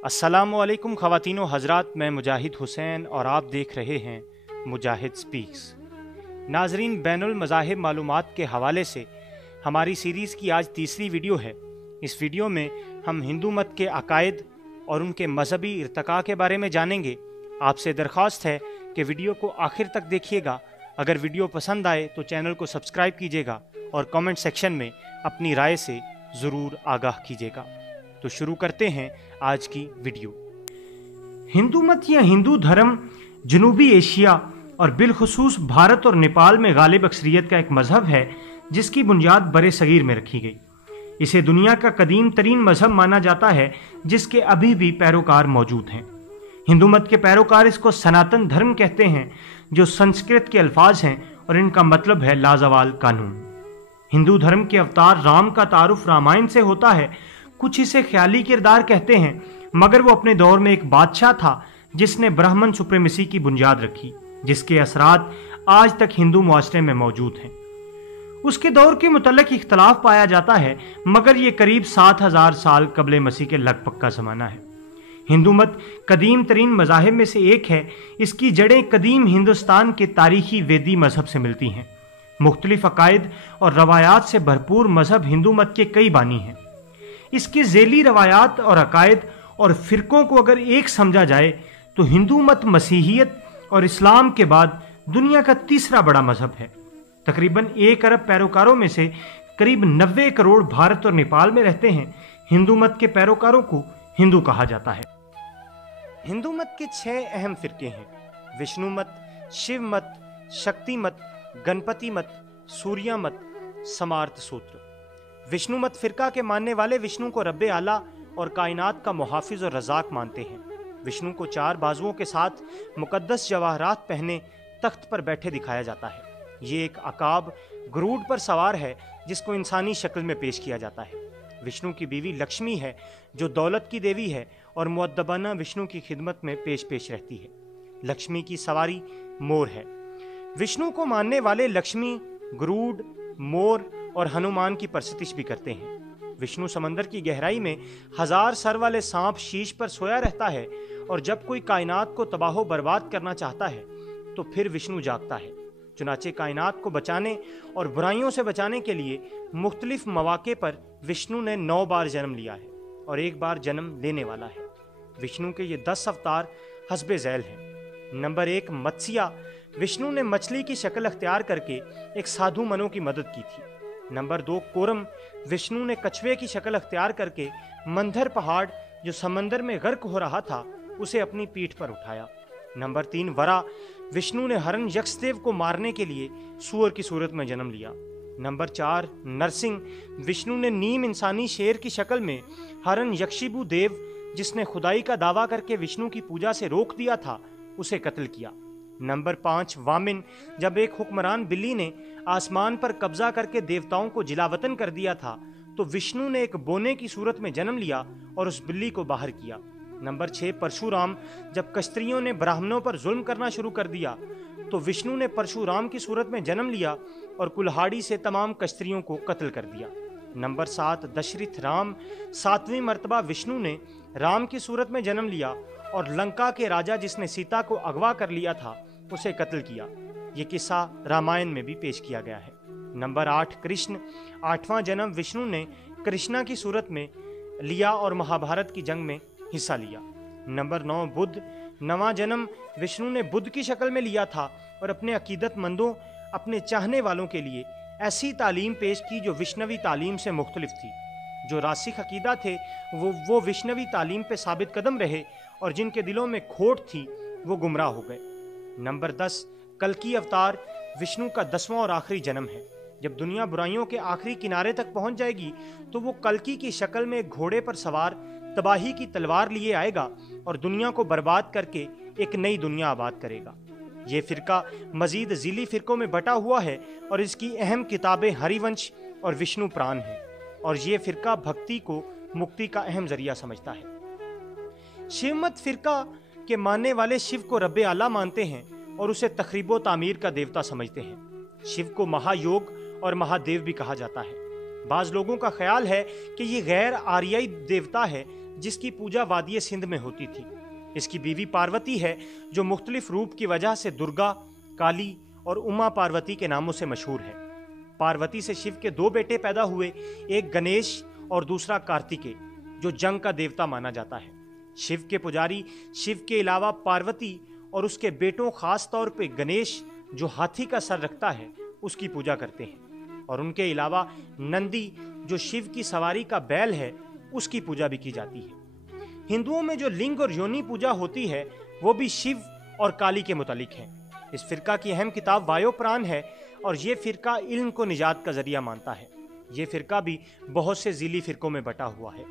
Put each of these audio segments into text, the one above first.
अस्सलामुअलैकुम ख़वातीनो हज़रात, मैं मुजाहिद हुसैन और आप देख रहे हैं मुजाहिद स्पीक्स। नाजरीन, बैनुल मज़ाहिब मालूमात के हवाले से हमारी सीरीज़ की आज तीसरी वीडियो है। इस वीडियो में हम हिंदू मत के अकायद और उनके मजहबी इर्तका के बारे में जानेंगे। आपसे दरख्वास्त है कि वीडियो को आखिर तक देखिएगा। अगर वीडियो पसंद आए तो चैनल को सब्सक्राइब कीजिएगा और कमेंट सेक्शन में अपनी राय से ज़रूर आगाह कीजिएगा। तो शुरू करते हैं आज की वीडियो। हिंदू मत या हिंदू धर्म जनूबी एशिया और बिलखुसूस भारत और नेपाल में गालिब अक्सरियत का एक मजहब है जिसकी बुनियाद बरे सगीर में रखी गई। इसे दुनिया का कदीम तरीन मजहब माना जाता है जिसके अभी भी पैरोकार मौजूद हैं। हिंदू मत के पैरोकार इसको सनातन धर्म कहते हैं, जो संस्कृत के अल्फाज हैं और इनका मतलब है लाजवाल कानून। हिंदू धर्म के अवतार राम का तारुफ रामायण से होता है। कुछ इसे ख्याली किरदार कहते हैं, मगर वो अपने दौर में एक बादशाह था जिसने ब्राह्मण सुप्रीमेसी की बुनियाद रखी, जिसके असरात आज तक हिंदू मुआशरे में मौजूद हैं। उसके दौर के मुतल्लिक इख्तलाफ पाया जाता है, मगर ये करीब 7000 साल कबले मसीह के लगभग का ज़माना है। हिंदू मत कदीम तरीन मज़ाहिब में से एक है। इसकी जड़ें कदीम हिंदुस्तान के तारीखी वेदी मजहब से मिलती हैं। मुख्तलिफ अकायद और रवायात से भरपूर मजहब हिंदू मत के कई बानी हैं। इसके ज़ेली रवायात और अकायद और फ़िरक़ों को अगर एक समझा जाए तो हिंदू मत मसीहियत और इस्लाम के बाद दुनिया का तीसरा बड़ा मजहब है। तकरीबन 1 अरब पैरोकारों में से करीब 90 करोड़ भारत और नेपाल में रहते हैं। हिंदू मत के पैरोकारों को हिंदू कहा जाता है। हिंदू मत के 6 अहम फ़िरक़े हैं: विष्णु मत, शिव मत, शक्ति मत, गणपति मत, सूर्य मत, समार्थ सूत्र। विष्णु मत फ़िरका के मानने वाले विष्णु को रब्बे आला और कायनात का मुहाफिज और रज़ाक मानते हैं। विष्णु को 4 बाजुओं के साथ मुकद्दस जवाहरात पहने तख्त पर बैठे दिखाया जाता है। ये एक अकाब गरुड़ पर सवार है जिसको इंसानी शक्ल में पेश किया जाता है। विष्णु की बीवी लक्ष्मी है जो दौलत की देवी है और मुअद्दबाना विष्णु की खिदमत में पेश रहती है। लक्ष्मी की सवारी मोर है। विष्णु को मानने वाले लक्ष्मी, गरुड़, मोर और हनुमान की परस्तिश भी करते हैं। विष्णु समंदर की गहराई में 1000 सर वाले सांप शीश पर सोया रहता है और जब कोई कायनात को तबाह बर्बाद करना चाहता है तो फिर विष्णु जागता है। चुनाचे कायनात को बचाने और बुराइयों से बचाने के लिए मुख्तलिफ मौके पर विष्णु ने 9 बार जन्म लिया है और 1 बार जन्म लेने वाला है। विष्णु के ये 10 अवतार हस्बे झैल हैं। नंबर 1, मत्स्या। विष्णु ने मछली की शक्ल अख्तियार करके एक साधु मनु की मदद की थी। Number 2, quorum. विष्णु ने कछुए की शक्ल अख्तियार करके मंदर पहाड़ जो समंदर में गर्क हो रहा था उसे अपनी पीठ पर उठाया। नंबर 3, वरा। विष्णु ने हरण यक्षदेव को मारने के लिए सूअर की सूरत में जन्म लिया। नंबर 4, नरसिंह। विष्णु ने नीम इंसानी शेर की शक्ल में हरण यक्षिबु देव, जिसने खुदाई का दावा करके विष्णु की पूजा से रोक दिया था, उसे कत्ल किया। नंबर 5, वामिन। जब एक हुक्मरान बिल्ली ने आसमान पर कब्जा करके देवताओं को जिलावतन कर दिया था तो विष्णु ने एक बोने की सूरत में जन्म लिया और उस बिल्ली को बाहर किया। नंबर 6, परशुराम। जब कश्तरियों ने ब्राह्मणों पर जुल्म करना शुरू कर दिया तो विष्णु ने परशुराम की सूरत में जन्म लिया और कुल्हाड़ी से तमाम कश्तरियों को कत्ल कर दिया। नंबर 7, दशरथ राम। 7वीं मर्तबा विष्णु ने राम की सूरत में जन्म लिया और लंका के राजा जिसने सीता को अगवा कर लिया था उसे कत्ल किया। ये किस्सा रामायण में भी पेश किया गया है। नंबर 8, कृष्ण। 8वां जन्म विष्णु ने कृष्णा की सूरत में लिया और महाभारत की जंग में हिस्सा लिया। नंबर 9, बुद्ध। 9वां जन्म विष्णु ने बुद्ध की शक्ल में लिया था और अपने अकीदतमंदों, अपने चाहने वालों के लिए ऐसी तालीम पेश की जो विष्णवी तालीम से मुख्तलिफ थी। जो रासिख अकीदा थे वो विष्णवी तालीम पे साबित कदम रहे और जिनके दिलों में खोट थी वो गुमराह हो गए। नंबर 10, कल्कि अवतार। विष्णु का 10वां और आखिरी जन्म है। जब दुनिया बुराइयों के आखिरी किनारे तक पहुंच जाएगी तो वो कल्कि की शक्ल में घोड़े पर सवार तबाही की तलवार लिए आएगा और दुनिया को बर्बाद करके एक नई दुनिया आबाद करेगा। ये फ़िरका मजीद ज़ीली फ़िरक़ों में बटा हुआ है और इसकी अहम किताबें हरिवंश और विष्णु पुराण हैं और ये फ़िरका भक्ति को मुक्ति का अहम ज़रिया समझता है। शिवमत फ़िरका के मानने वाले शिव को रब्बे आला मानते हैं और उसे तखरीबो तामीर का देवता समझते हैं। शिव को महायोग और महादेव भी कहा जाता है। बाज़ लोगों का ख्याल है कि ये गैर आर्याई देवता है जिसकी पूजा वादिय सिंध में होती थी। इसकी बीवी पार्वती है, जो मुख्तलिफ रूप की वजह से दुर्गा, काली और उमा पार्वती के नामों से मशहूर है। पार्वती से शिव के 2 बेटे पैदा हुए, एक गणेश और दूसरा कार्तिकेय, जो जंग का देवता माना जाता है। शिव के पुजारी शिव के अलावा पार्वती और उसके बेटों, खास तौर पे गणेश जो हाथी का सर रखता है, उसकी पूजा करते हैं, और उनके अलावा नंदी जो शिव की सवारी का बैल है, उसकी पूजा भी की जाती है। हिंदुओं में जो लिंग और योनि पूजा होती है, वो भी शिव और काली के मुतालिक है। इस फिरका की अहम किताब वायोपुराण है, और ये फिरका इल्म को निजात का जरिया मानता है। ये फिरका भी बहुत से ज़ीली फिरकों में बटा हुआ है।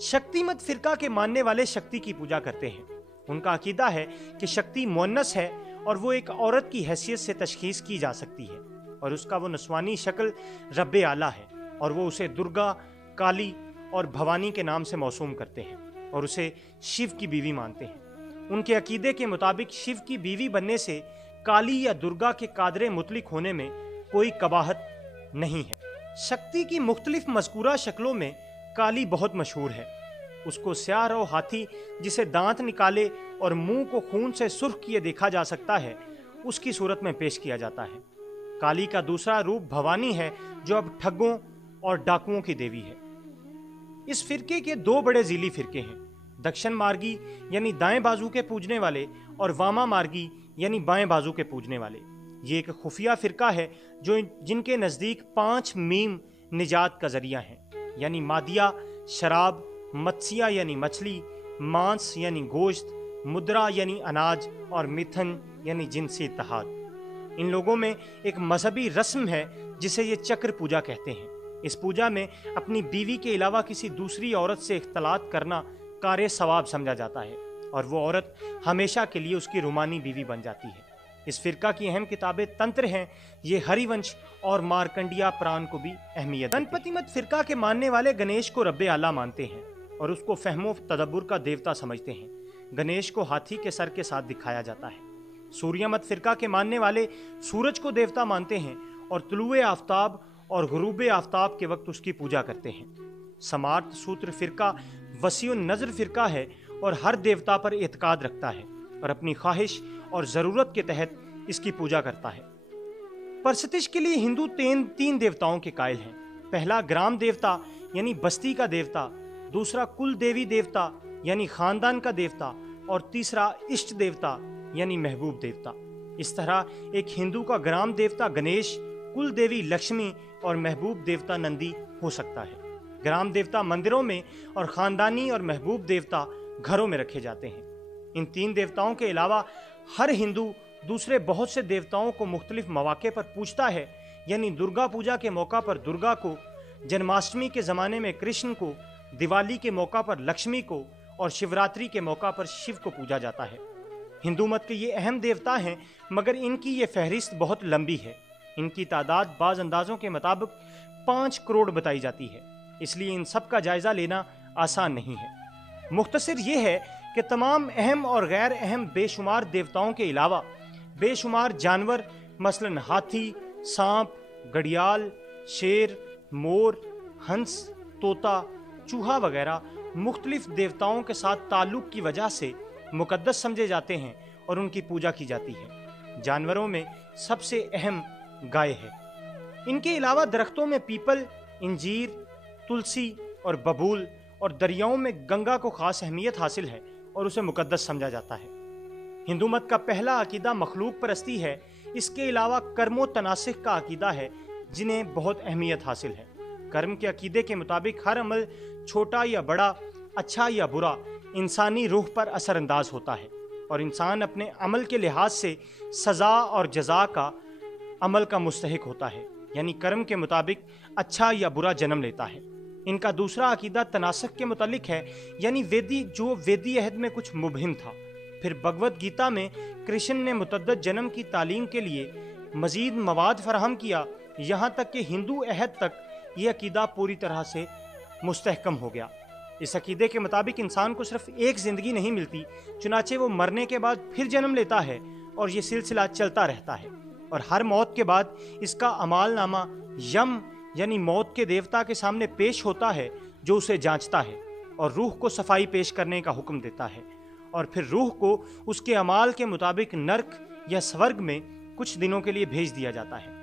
शक्तिमत फिरका के मानने वाले शक्ति की पूजा करते हैं। उनका अकीदा है कि शक्ति मुअन्नस है और वो एक औरत की हैसियत से तशखीस की जा सकती है, और उसका वो नस्वानी शक्ल रब्बे आला है, और वो उसे दुर्गा, काली और भवानी के नाम से मौसूम करते हैं, और उसे शिव की बीवी मानते हैं। उनके अकीदे के मुताबिक शिव की बीवी बनने से काली या दुर्गा के कादरे मुतलिक होने में कोई कबाहत नहीं है। शक्ति की मुख्तलिफ मज़कूरा शक्लों में काली बहुत मशहूर है। उसको स्याह रो हाथी, जिसे दांत निकाले और मुंह को खून से सुर्ख किए देखा जा सकता है, उसकी सूरत में पेश किया जाता है। काली का दूसरा रूप भवानी है, जो अब ठगों और डाकुओं की देवी है। इस फिरके के 2 बड़े ज़ीली फिरके हैं, दक्षिण मार्गी यानी दाएं बाजू के पूजने वाले, और वामा मार्गी यानी बाएं बाजू के पूजने वाले। ये एक खुफिया फिरका है जो जिनके नज़दीक 5 मीम निजात का जरिया है, यानी मादिया शराब, मत्स्या यानी मछली, मांस यानी गोश्त, मुद्रा यानी अनाज, और मिथन यानी जिनसी इत्तेहाद। इन लोगों में एक मजहबी रस्म है जिसे ये चक्र पूजा कहते हैं। इस पूजा में अपनी बीवी के अलावा किसी दूसरी औरत से इख्तलात करना कारे सवाब समझा जाता है, और वो औरत हमेशा के लिए उसकी रुमानी बीवी बन जाती है। इस फिरका की अहम किताबें तंत्र हैं। ये हरिवंश और मार्कंडिया पुराण को भी अहमियत। गणपति मत फिरका के मानने वाले गणेश को रब्बे आला मानते हैं और उसको फहमो तदब्बुर का देवता समझते हैं। गणेश को हाथी के सर के साथ दिखाया जाता है। सूर्य मत फिरका के मानने वाले सूरज को देवता मानते हैं और तुलुए आफ्ताब और गुरूबे आफ्ताब के वक्त उसकी पूजा करते हैं। समार्थ सूत्र फिरका वसीउन नज़र फिरका है और हर देवता पर एतकाद रखता है और अपनी ख्वाहिश और ज़रूरत के तहत इसकी पूजा करता है। परस्तिश के लिए हिंदू तीन देवताओं के कायल हैं। पहला ग्राम देवता यानी बस्ती का देवता, दूसरा कुल देवी देवता यानी खानदान का देवता, और तीसरा इष्ट देवता यानी महबूब देवता। इस तरह एक हिंदू का ग्राम देवता गणेश, कुल देवी लक्ष्मी और महबूब देवता नंदी हो सकता है। ग्राम देवता मंदिरों में और खानदानी और महबूब देवता घरों में रखे जाते हैं। इन 3 देवताओं के अलावा हर हिंदू दूसरे बहुत से देवताओं को मुख्तलिफ मौके पर पूजता है, यानी दुर्गा पूजा के मौका पर दुर्गा को, जन्माष्टमी के ज़माने में कृष्ण को, दिवाली के मौका पर लक्ष्मी को और शिवरात्रि के मौका पर शिव को पूजा जाता है। हिंदू मत के ये अहम देवता हैं, मगर इनकी ये फहरिस्त बहुत लंबी है। इनकी तादाद बाज़ अंदाज़ों के मुताबिक 5 करोड़ बताई जाती है, इसलिए इन सब का जायज़ा लेना आसान नहीं है। मुख्तसर ये है कि तमाम अहम और गैर अहम बेशुमार देवताओं के अलावा बेशुमार जानवर, मसलन हाथी, सांप, घड़ियाल, शेर, मोर, हंस, तोता, चूहा वगैरह मुख्तलिफ देवताओं के साथ ताल्लुक़ की वजह से मुकद्दस समझे जाते हैं और उनकी पूजा की जाती है। जानवरों में सबसे अहम गाय है। इनके अलावा दरख्तों में पीपल, इंजीर, तुलसी और बबूल, और दरियाओं में गंगा को खास अहमियत हासिल है और उसे मुकद्दस समझा जाता है। हिंदू मत का पहला अकीदा मखलूक परस्ती है। इसके अलावा कर्मो तनासिक का अकीदा है, जिन्हें बहुत अहमियत हासिल है। कर्म के अकीदे के मुताबिक हर अमल, छोटा या बड़ा, अच्छा या बुरा, इंसानी रूह पर असरअंदाज होता है और इंसान अपने अमल के लिहाज से सज़ा और जज़ा का अमल का मुस्तहिक होता है, यानी कर्म के मुताबिक अच्छा या बुरा जन्म लेता है। इनका दूसरा अकीदा तनासक के मुतालिक है, यानी वेदी अहद में कुछ मुबहिम था। फिर भगवद गीता में कृष्ण ने मुतद्दद जन्म की तालीम के लिए मज़ीद मवाद फराहम किया, यहाँ तक कि हिंदू अहद तक ये अकीदा पूरी तरह से मुस्तहकम हो गया। इस अकीदे के मुताबिक इंसान को सिर्फ एक ज़िंदगी नहीं मिलती, चुनाचे वो मरने के बाद फिर जन्म लेता है और ये सिलसिला चलता रहता है, और हर मौत के बाद इसका अमाल नामा यम यानी मौत के देवता के सामने पेश होता है, जो उसे जांचता है। और रूह को सफाई पेश करने का हुक्म देता है, और फिर रूह को उसके अमाल के मुताबिक नर्क या स्वर्ग में कुछ दिनों के लिए भेज दिया जाता है।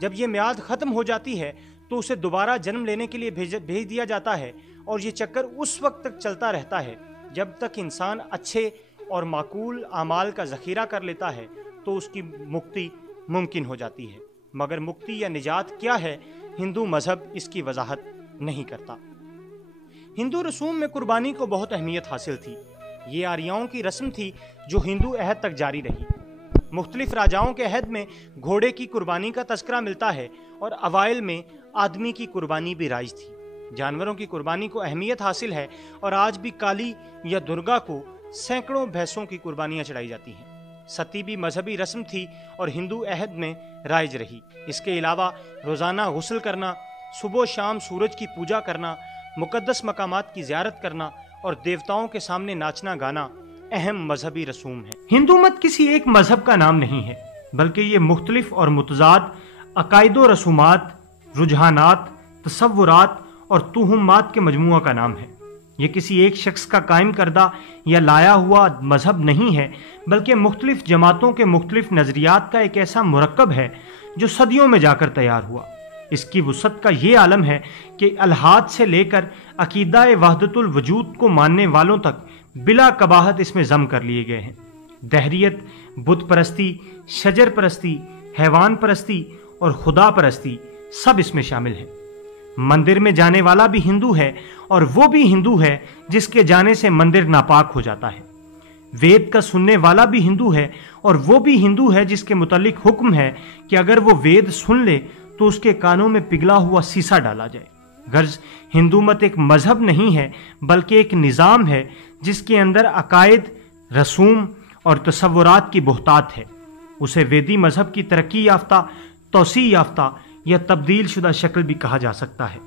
जब ये मियाद ख़त्म हो जाती है तो उसे दोबारा जन्म लेने के लिए भेज दिया जाता है, और ये चक्कर उस वक्त तक चलता रहता है जब तक इंसान अच्छे और माकूल आमाल का ज़ख़ीरा कर लेता है तो उसकी मुक्ति मुमकिन हो जाती है। मगर मुक्ति या निजात क्या है, हिंदू मज़हब इसकी वजाहत नहीं करता। हिंदू रसूम में कुर्बानी को बहुत अहमियत हासिल थी। ये आर्यों की रस्म थी जो हिंदू अहद तक जारी रही। मुख्तलिफ राजाओं के अहद में घोड़े की कुर्बानी का तस्करा मिलता है, और अवाइल में आदमी की कुर्बानी भी राइज थी। जानवरों की कुर्बानी को अहमियत हासिल है, और आज भी काली या दुर्गा को सैकड़ों भैंसों की कुर्बानियाँ चढ़ाई जाती हैं। सती भी मजहबी रस्म थी और हिंदू अहद में राइज रही। इसके अलावा रोज़ाना गुस्ल करना, सुबह शाम सूरज की पूजा करना, मुकद्दस मकामात की ज़ियारत करना और देवताओं के सामने नाचना गाना अहम मजहबी रसूम है। हिंदू मत किसी एक मजहब का नाम नहीं है, बल्कि ये मुख्तलिफ और मुतज़ाद अकायदो रसूमात, रुझानात, तसव्वुरात और तुहुमात के मजमुआ का नाम है। ये किसी एक शख्स का कायम करदा या लाया हुआ मजहब नहीं है, बल्कि मुख्तलिफ जमातों के मुख्तलिफ नज़रियात का एक ऐसा मुरक्कब है जो सदियों में जाकर तैयार हुआ। इसकी वुसअत का ये आलम है कि अलहाद से लेकर अकीदा वहदतुल वजूद को मानने वालों तक बिला कबाहत इसमें जम कर लिए गए हैं। दहरियत, बुत परस्ती, शजर परस्ती, हैवान परस्ती और खुदा परस्ती सब इसमें शामिल है। मंदिर में जाने वाला भी हिंदू है, और वो भी हिंदू है जिसके जाने से मंदिर नापाक हो जाता है। वेद का सुनने वाला भी हिंदू है, और वो भी हिंदू है जिसके मुतल्लिक हुक्म है कि अगर वो वेद सुन ले तो उसके कानों में पिघला हुआ सीसा डाला जाए। गर्ज हिंदू मत एक मजहब नहीं है, बल्कि एक निज़ाम है जिसके अंदर अकायद, रसूम और तसव्वुरात की बोहतात है। उसे वेदी मजहब की तरक्की याफ्ता, तोसी याफ्ता या तब्दील शुदा शक्ल भी कहा जा सकता है,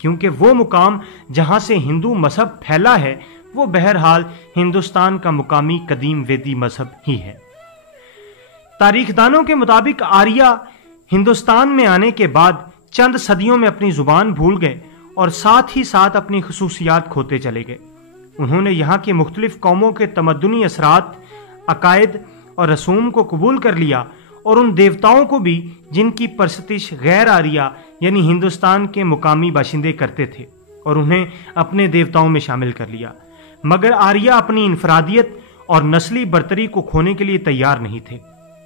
क्योंकि वो मुकाम जहाँ से हिंदू मजहब फैला है वो बहरहाल हिंदुस्तान का मुकामी कदीम वेदी मजहब ही है। तारीखदानों के मुताबिक आर्या हिंदुस्तान में आने के बाद चंद सदियों में अपनी जुबान भूल गए और साथ ही साथ अपनी खसूसियात खोते चले गए। उन्होंने यहाँ की मुख्तलिफ कौमों के तमद्दुनी असरात, अकायद और रसूम को कबूल कर लिया, और उन देवताओं को भी जिनकी परस्तिश गैर आर्या यानी हिंदुस्तान के मुकामी बाशिंदे करते थे, और उन्हें अपने देवताओं में शामिल कर लिया। मगर आर्या अपनी इनफरादियत और नस्ली बरतरी को खोने के लिए तैयार नहीं थे।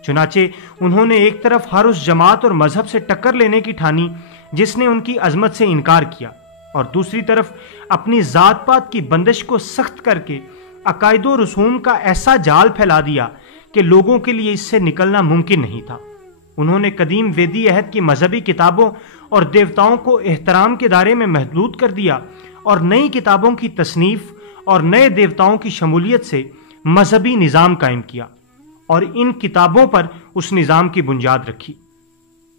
चुनाचे उन्होंने एक तरफ हर उस जमात और मजहब से टक्कर लेने की ठानी जिसने उनकी अजमत से इनकार किया, और दूसरी तरफ अपनी जात पात की बंदिश को सख्त करके अकायदो रसूम का ऐसा जाल फैला दिया कि लोगों के लिए इससे निकलना मुमकिन नहीं था। उन्होंने कदीम वेदी अहद की मजहबी किताबों और देवताओं को एहतराम के दायरे में महदूद कर दिया, और नई किताबों की तसनीफ और नए देवताओं की शमूलियत से मजहबी निज़ाम कायम किया, और इन किताबों पर उस निज़ाम की बुनियाद रखी।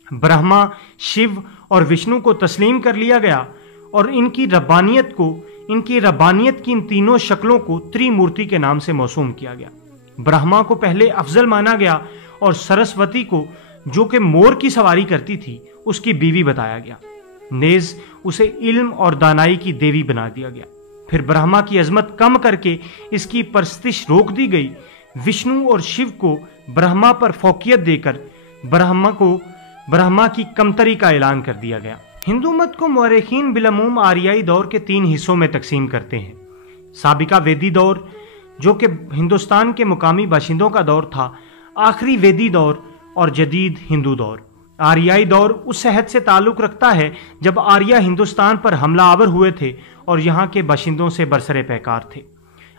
ब्रह्मा, शिव और विष्णु को तस्लीम कर लिया गया, और इनकी रब्बानियत की इन तीनों शक्लों को त्रिमूर्ति के नाम से मौसूम किया गया। ब्रह्मा को पहले अफजल माना गया, और सरस्वती को, जो कि मोर की सवारी करती थी, उसकी बीवी बताया गया। नेज उसे इल्म और दानाई की देवी बना दिया गया। फिर ब्रह्मा की अजमत कम करके इसकी परस्तिश रोक दी गई। विष्णु और शिव को ब्रह्मा पर फौकियत देकर ब्रह्मा की कमतरी का ऐलान कर दिया गया। हिंदू मत को मुअर्रिखीन बिलअमूम आर्याई दौर के 3 हिस्सों में तकसीम करते हैं। साबिका वेदी दौर, जो कि हिंदुस्तान के मुकामी बाशिंदों का दौर था, आखिरी वेदी दौर और जदीद हिंदू दौर। आर्याई दौर उस अहद से ताल्लुक़ रखता है जब आर्या हिंदुस्तान पर हमला आवर हुए थे और यहाँ के बाशिंदों से बरसरे पैकार थे।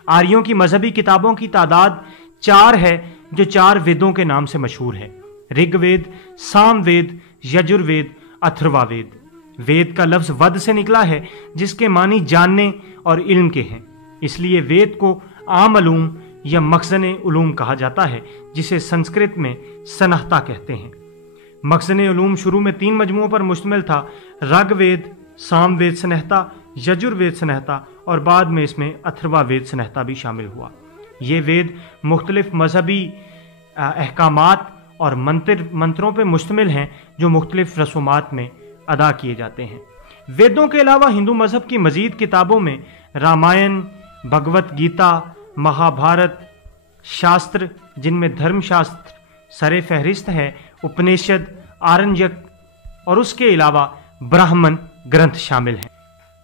आर्यों की मजहबी किताबों की तादाद 4 है, जो 4 वेदों के नाम से मशहूर है: ऋग्वेद, सामवेद, यजुर्वेद, अथर्ववेद। वेद का लफ्ज़ वद से निकला है, जिसके मानी जानने और इल्म के हैं। इसलिए वेद को आम उलूम या मखज़न उलूम कहा जाता है, जिसे संस्कृत में सनहता कहते हैं। मखज़न उलूम शुरू में 3 मजमुओं पर मुश्तमिल था: ऋग्वेद, सामवेद सनहता, यजुर्वेद सनहता, और बाद में इसमें अथर्ववेद सनहता भी शामिल हुआ। ये वेद मुख्तलिफ मजहबी अहकामात और मंत्रों पर मुश्तमिल हैं, जो मुख्तलिफ रसूमात में अदा किए जाते हैं। वेदों के अलावा हिंदू मजहब की मजीद किताबों में रामायण, भगवत गीता, महाभारत, शास्त्र जिनमें धर्मशास्त्र सरे फहरिस्त है, उपनिषद, आरण्यक और उसके अलावा ब्राह्मण ग्रंथ शामिल हैं।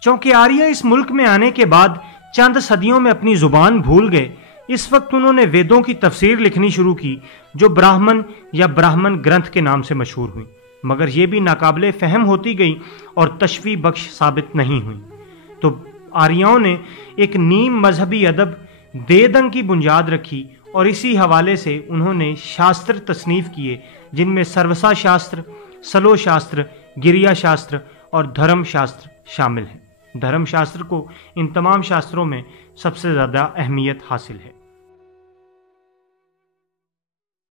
चूंकि आर्य इस मुल्क में आने के बाद चंद सदियों में अपनी जुबान भूल गए, इस वक्त उन्होंने वेदों की तफसीर लिखनी शुरू की जो ब्राह्मण या ब्राह्मण ग्रंथ के नाम से मशहूर हुई, मगर ये भी नाकाबिले फहम होती गई और तशवी बख्श साबित नहीं हुई। तो आर्यों ने एक नीम मजहबी अदब देदंग की बुनियाद रखी और इसी हवाले से उन्होंने शास्त्र तसनीफ किए जिनमें सर्वसा शास्त्र, सलो शास्त्र, गिरिया शास्त्र और धर्म शास्त्र शामिल हैं। धर्म शास्त्र को इन तमाम शास्त्रों में सबसे ज़्यादा अहमियत हासिल है।